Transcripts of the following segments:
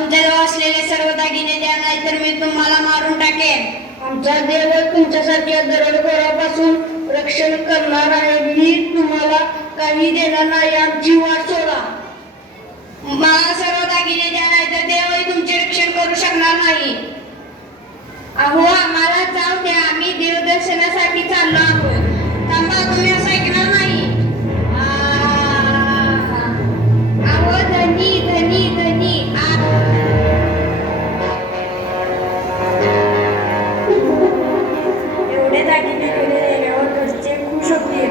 तुमच्याजवळ असलेले सर्व दागिने द्या नाहीतर मी तुम्हाला मारून टाकेन. आमचा देव तुमच्यासारख्या दरोडखोरापासून रक्षण करणार आहे. मी तुम्हाला काही देणार नाही. आमची वाट सोडा. मला सर्व दागिने द्या नाहीतर देवही तुमचे रक्षण करू शकणार नाही. अहो आम्हाला जाऊ द्या. आम्ही देवदर्शनासाठी चाललो आहोत. एवढे दागिने दिल्यावर घरचे खुश होतील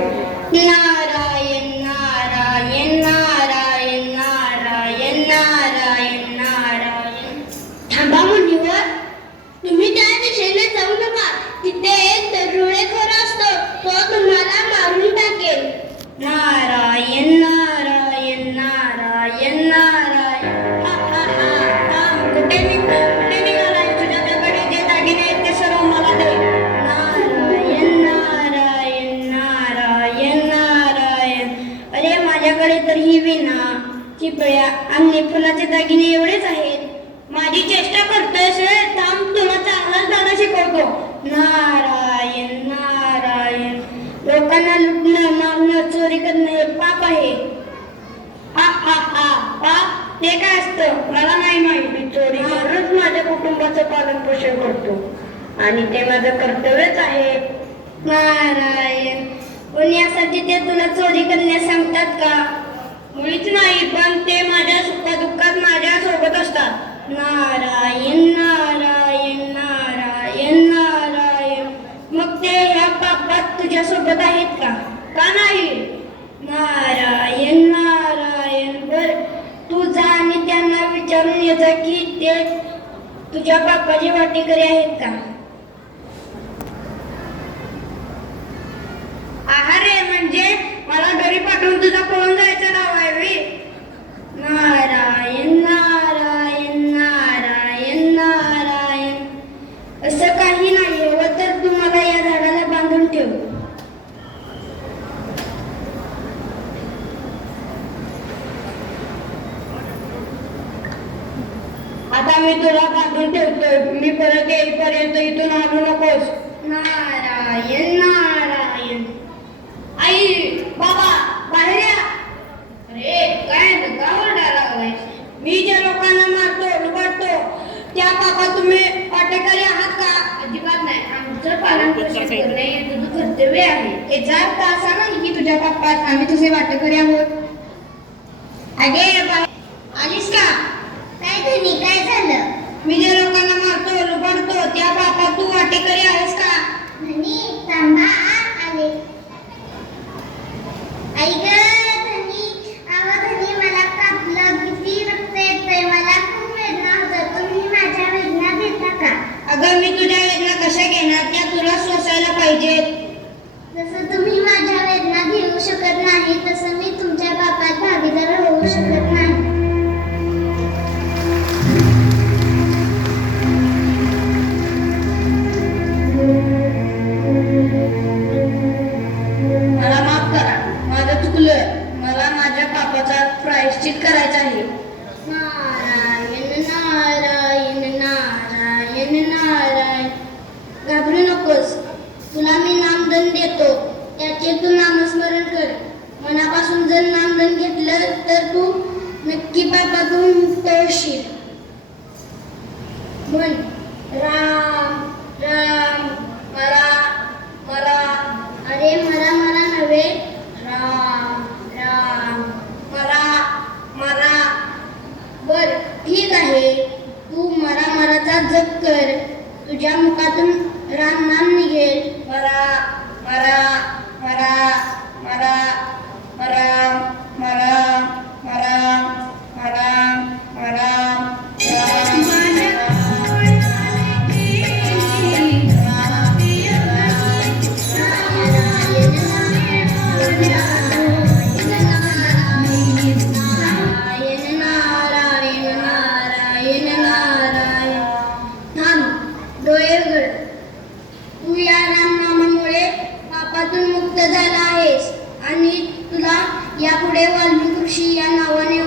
नारायण नारायण नारायण नारायण नारायण नारायण. थांबा मुनीवर. तुम्ही त्या दिशेने जाऊ नका. तिथे एक दरोडेखोर असतो. तो तुम्हाला मारून टाकेल. नारायण मुलाचे दागिने एवढेच आहेत. माझी चेष्टा करतोय थांब तुला चांगलाच दादा शिकवतो. नारायण नारायण. लोकांना लुटणं मारणं चोरी करणं हे पाप आहे. हा हा हा. पाप ते काय असतं? मला नाही माहिती. चोरी करूनच माझ्या कुटुंबाचं पालन पोषण करतो. आणि ते माझं कर्तव्यच आहे. नारायण पण यासाठी ते तुला चोरी करण्यास सांगतात का? मुळीच नाही पण ते माझ्या सुखदुःखात माझ्या सोबत असतात. नारायण नारायण नारायण नारायण. मग ते ह्या पापात तुझ्या सोबत आहेत का? का नाही? नारायण नारायण. बर तू जा आणि त्यांना विचारून ये जा की ते तुझ्या बापाचे वाटेकरी आहेत का? आहारे म्हणजे पाठवून तुझा पळून जायचा डाव आहे वे नारायण नारायण नारायण नारायण. असं काही नाही हवं तर तुम्हाला या झाडाला बांधून ठेव. आता मी तुला बांधून ठेवतोय. मी परत येईपर्यंत इथून आणू नकोस. नारायण नारायण. आई बाबा बाहेर या अरे काय का ओरडायला लागलायस मी ज्या लोकांना मारतो लुबाडतो त्या बाबा तुम्ही वाटेकरी आहात का? अजिबात नाही. आमचं पालन पोषण करणे हे तुझं कर्तव्य आहे. याचा अर्थ असा नाही की तुझ्या बाप्पात आम्ही तुझे वाटेकरी आहोत. अगे आलीस का काय धनी काय झालं? मी ज्या लोकांना मारतो लुबाडतो त्या बापात तू वाटेकरी आहेस का? धनी थांबा. नारायण. घाबरू नकोस. तुला मी नामधन देतो. त्याचे तू नामस्मरण कर. मनापासून जर नामधन घेतलं तर तू नक्की पापातून मुक्त होशील म्हण. राम राम मला मला अरे मला मला नव्हे राम राम मला मला बर ठीक आहे तू मरा मराचा जप कर तुझ्या मुखातून राम नाम निघेल मला मला मला पापातून मुक्त झाला आहेस. आणि तुला यापुढे वाल्मिक ऋषी या नावाने